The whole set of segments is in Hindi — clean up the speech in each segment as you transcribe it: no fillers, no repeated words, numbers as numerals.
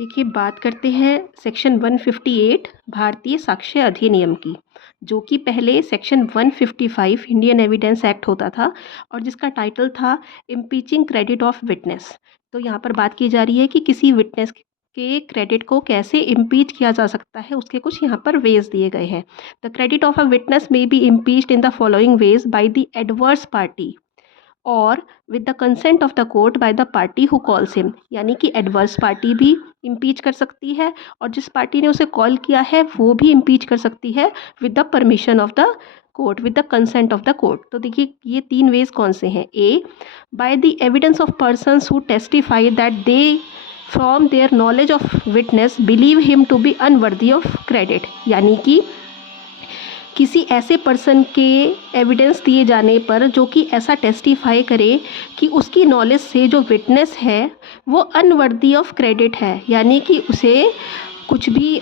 देखिए, बात करते हैं सेक्शन 158 भारतीय साक्ष्य अधिनियम की, जो कि पहले सेक्शन 155 इंडियन एविडेंस एक्ट होता था और जिसका टाइटल था इम्पीचिंग क्रेडिट ऑफ विटनेस। तो यहाँ पर बात की जा रही है कि किसी विटनेस के क्रेडिट को कैसे इम्पीच किया जा सकता है, उसके कुछ यहाँ पर वेज दिए गए हैं। The credit of a witness may be impeached in the following ways by the adverse party और with the consent of the court by the party who calls him. यानी कि एडवर्स पार्टी भी इम्पीच कर सकती है और जिस पार्टी ने उसे कॉल किया है वो भी इम्पीच कर सकती है with the permission of the court, with the consent of the court. तो देखिए, ये तीन वेज कौन से हैं। A, by the evidence of persons who testify that they from their knowledge of witness believe him to be unworthy of credit. यानी कि किसी ऐसे पर्सन के एविडेंस दिए जाने पर जो कि ऐसा टेस्टिफाई करे कि उसकी नॉलेज से जो विटनेस है वो अनवर्दी ऑफ क्रेडिट है, यानी कि उसे कुछ भी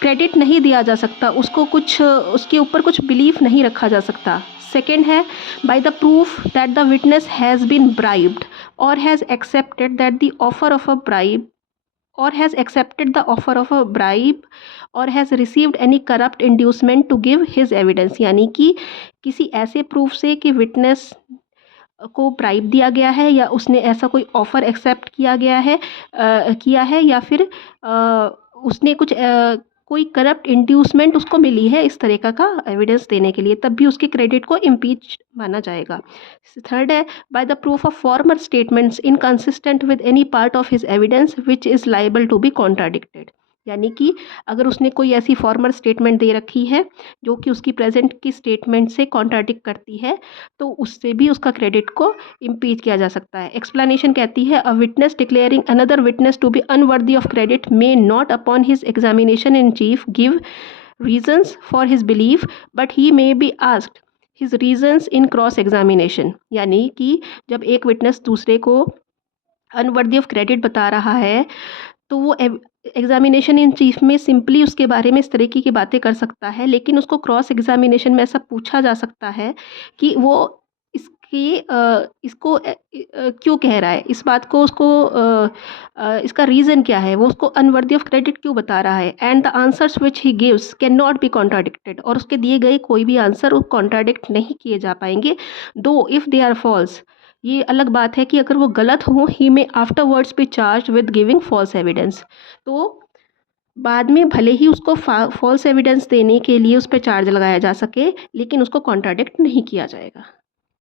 क्रेडिट नहीं दिया जा सकता, उसको कुछ उसके ऊपर कुछ बिलीफ नहीं रखा जा सकता। सेकेंड है by the proof that the witness has been bribed और has accepted that the offer of a bribe or has accepted the offer of a bribe or has received any corrupt inducement to give his evidence। यानी कि किसी ऐसे प्रूफ से कि विटनेस को ब्राइब दिया गया है या उसने ऐसा कोई ऑफर एक्सेप्ट किया है या फिर उसने कुछ कोई करप्ट इंड्यूसमेंट उसको मिली है इस तरीक़ा का एविडेंस देने के लिए, तब भी उसके क्रेडिट को इम्पीच माना जाएगा। थर्ड है by the proof of former statements inconsistent with any part of his evidence which is liable to be contradicted. यानी कि अगर उसने कोई ऐसी फॉर्मर स्टेटमेंट दे रखी है जो कि उसकी प्रेजेंट की स्टेटमेंट से कॉन्ट्राडिक्ट करती है, तो उससे भी उसका क्रेडिट को इम्पीच किया जा सकता है। एक्सप्लेनेशन कहती है a witness declaring another witness to be unworthy of credit may not upon his examination in chief give reasons for his belief but he may be asked his reasons in cross examination. यानी कि जब एक विटनेस दूसरे को अनवर्दी ऑफ क्रेडिट बता रहा है तो वो एग्जामिनेशन इन चीफ में सिंपली उसके बारे में इस तरीके की बातें कर सकता है, लेकिन उसको क्रॉस एग्जामिनेशन में ऐसा पूछा जा सकता है कि वो इसको क्यों कह रहा है, इस बात को उसको इसका रीज़न क्या है, वो उसको अनवर्दी ऑफ क्रेडिट क्यों बता रहा है। And the answers which he gives can not be contradicted. और उसके दिए गए कोई भी आंसर कॉन्ट्राडिक्ट नहीं किए जा पाएंगे। दो इफ़ दे आर फॉल्स, ये अलग बात है कि अगर वो गलत हो, he may afterwards be charge with giving false evidence. तो बाद में भले ही उसको फॉल्स एविडेंस देने के लिए उस पर चार्ज लगाया जा सके, लेकिन उसको कॉन्ट्राडिक्ट नहीं किया जाएगा।